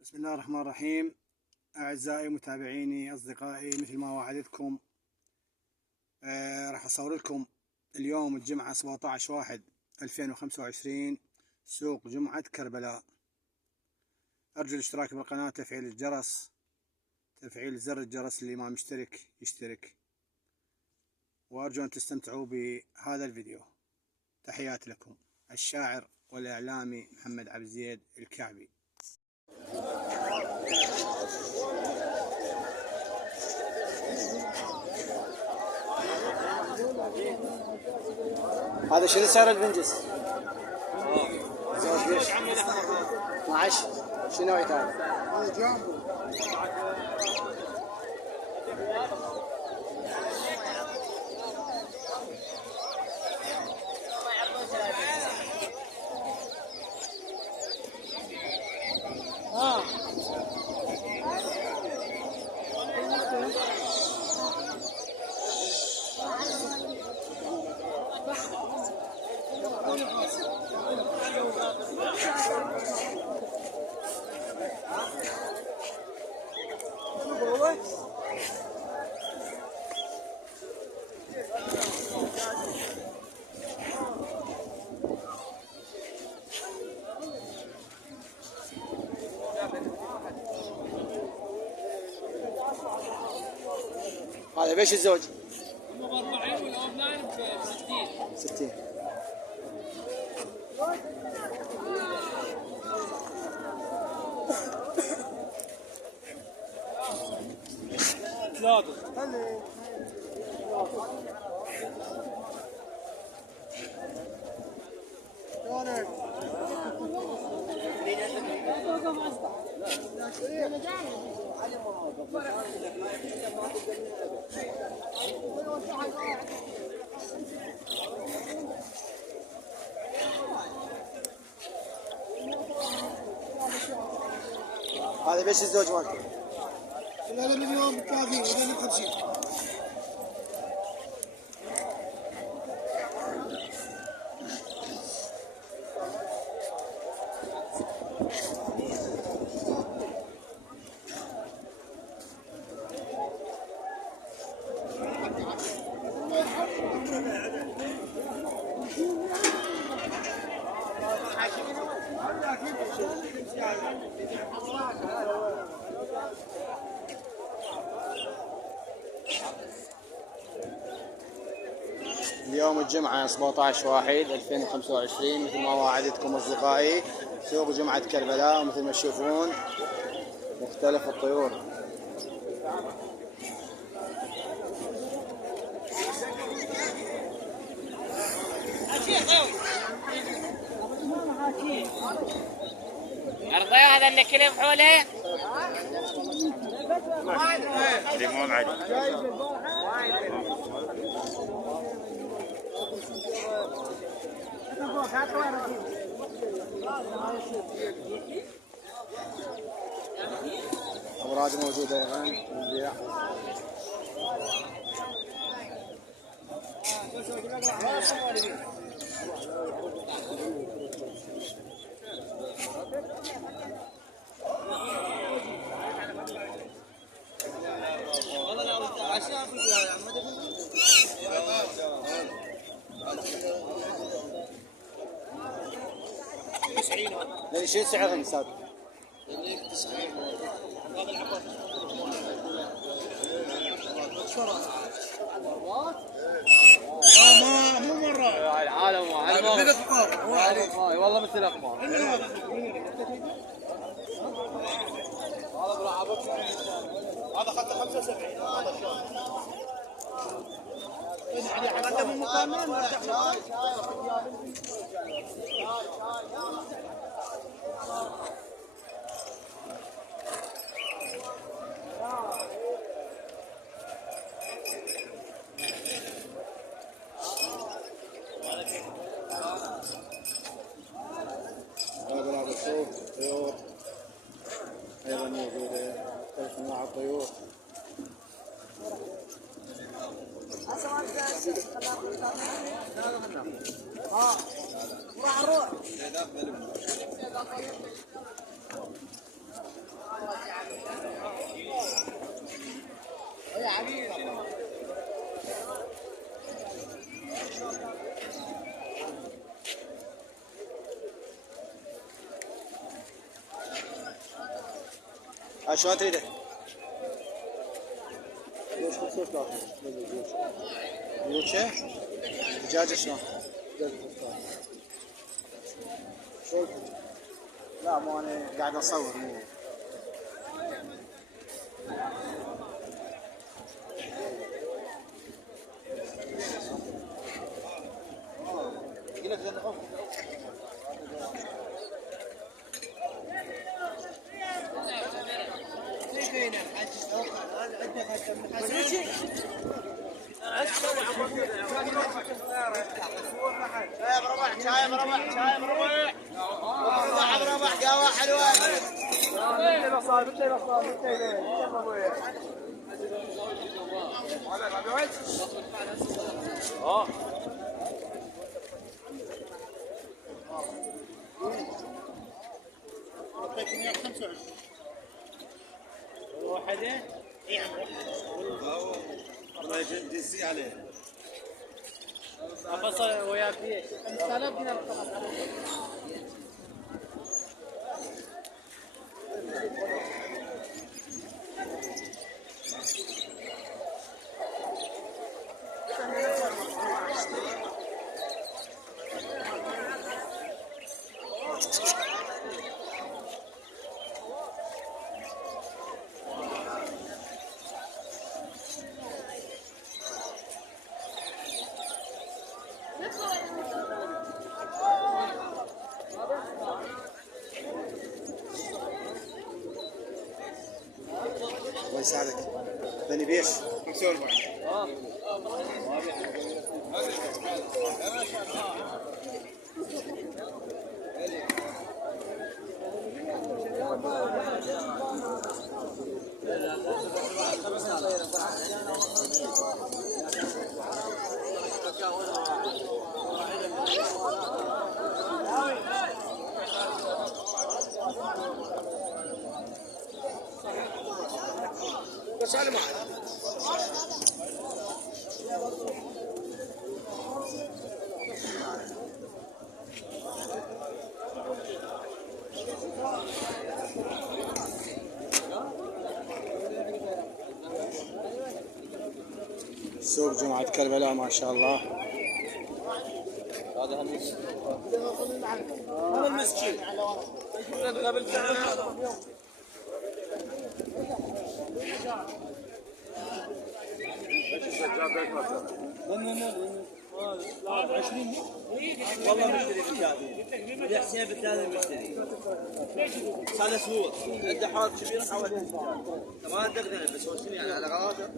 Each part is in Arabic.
بسم الله الرحمن الرحيم. أعزائي متابعيني أصدقائي، مثل ما وعدتكم راح أصور لكم اليوم الجمعة 17/1/2025 سوق جمعة كربلاء. أرجو الاشتراك بالقناة، تفعيل الجرس، تفعيل زر الجرس اللي ما مشترك يشترك، وأرجو أن تستمتعوا بهذا الفيديو. تحياتي لكم. الشاعر والإعلامي محمد عبد الزيد الكعبي. هذا شنو سعر البنجس؟ زوج ليش؟ 12. شنو نوعية هذا؟ هذا جامبو. هذا بيش الزوج؟ هم ب 40 والاونلاين ب 60. هذا بيش الزوج مالك؟ هذا مليون ب 30 وهذا ب 50. اليوم الجمعة 17/1/2025 مثل ما وعدتكم أصدقائي، سوق جمعة كربلاء. مثل ما تشوفون مختلف الطيور. أرضي هذا اللي كلم حوله ليمون عادي. أوراق موجودة أيضا للبيع. لان شو سعرهم استاذ؟ مو مرة العالم والله مثل الاخبار. هذا خط 75. هذا هذا من مكانين. أغراض السوق، طيور أيضا موجودة، مختلف أنواع الطيور. روح شلون تريده؟ بلوشة؟ دجاجة شلون؟ لا مو انا قاعد اصور مو قهوة حلوة. واحدة؟ اي الله يجزي عليه. افصل وياك ليش؟ 5000 دينار الله يساعدك. بني بيش. بس انا معك. سوق جمعة كربلاء ما شاء الله. هذا المسكين قبل والله مشتري بالثاني يا حسين بالثاني مشتري صار اسبوع عنده حوض كبير حوالي ما تقدر بس هو شنو يعني على غلاطه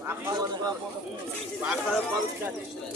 مع خلف خالص ثلاث اشتري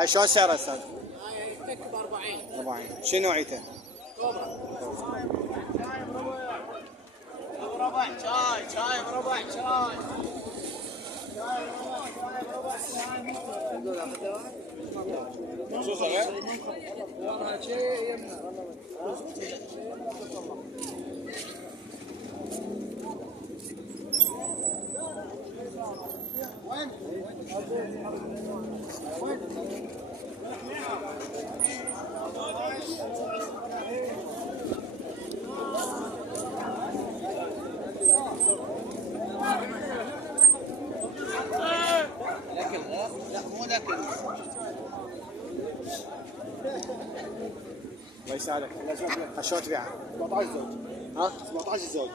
هاي شلون سعرها استاذ؟ هاي ب 40. 40. شنو نوعيته؟ بربع شاي بربع شاي يساعدك. شلون تبيعها؟ 17 زوج. ها؟ 17 زوج.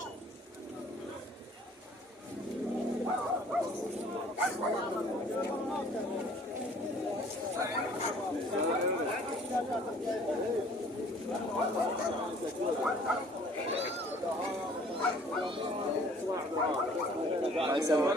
ما يسوي.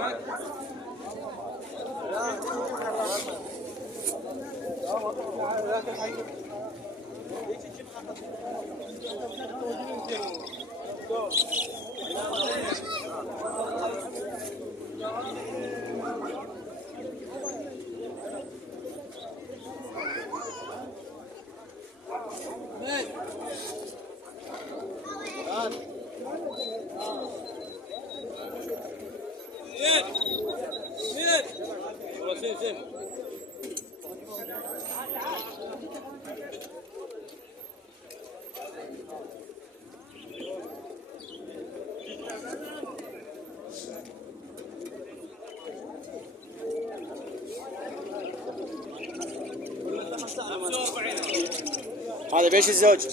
هذا بيش الزوج؟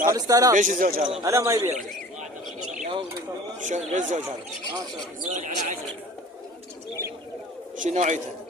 5000. بيش الزوج هذا؟ انا ما يبيع. شو بيش الزوج هذا؟ شو نوعيته؟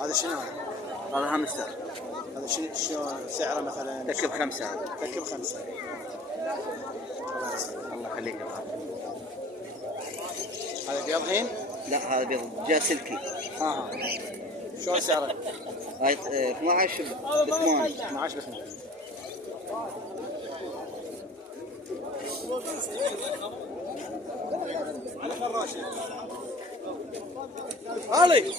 هذا شنو هذا؟ هذا هامستر. هذا شنو سعره مثلا؟ تكب 5. تكب 5. الله يخليك. هذا بيض هين؟ لا هذا بيض جاء سلكي. ها. شلون سعره؟ هاي 12 ب8. 12 ب8. علي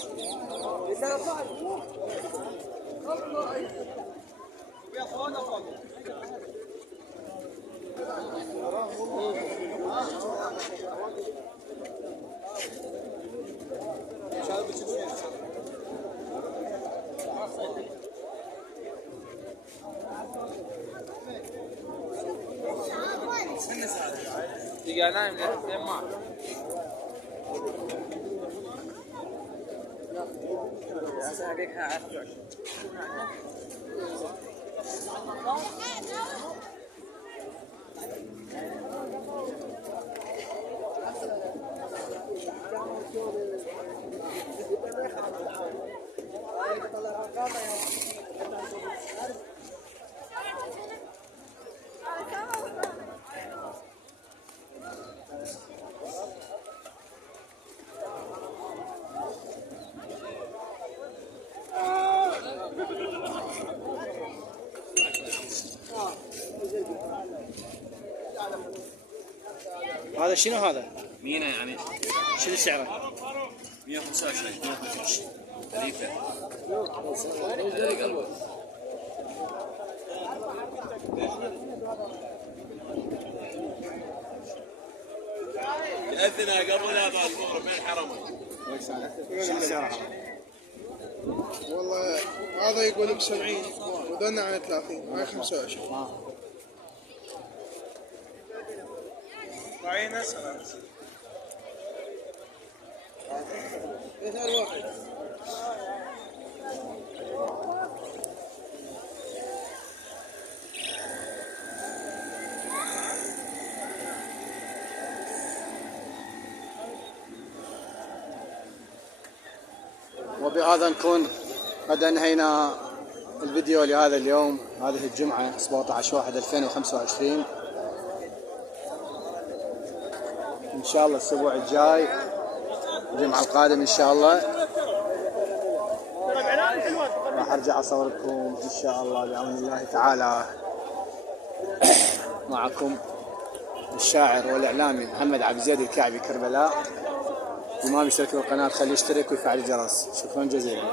هذا شنو هذا؟ مينا يعني شنو سعره؟ 125. 125. ريفه. يأذن قبل هذا الظهر من الحرمين. شنو سعره؟ والله هذا يقول لك 70 وذنا عن 30 معي 25. معي سلام. مثال واحد. وبهذا نكون قد انهينا الفيديو لهذا اليوم، هذه الجمعة 17/1/2025. ان شاء الله الاسبوع الجاي الجمعة القادم ان شاء الله راح ارجع اصور لكم ان شاء الله بعون الله تعالى. معكم الشاعر والاعلامي محمد عبد الزيد الكعبي كربلاء. اللي ما بيشترك بالقناة خليه يشترك ويفعل الجرس. شكرا جزيلا.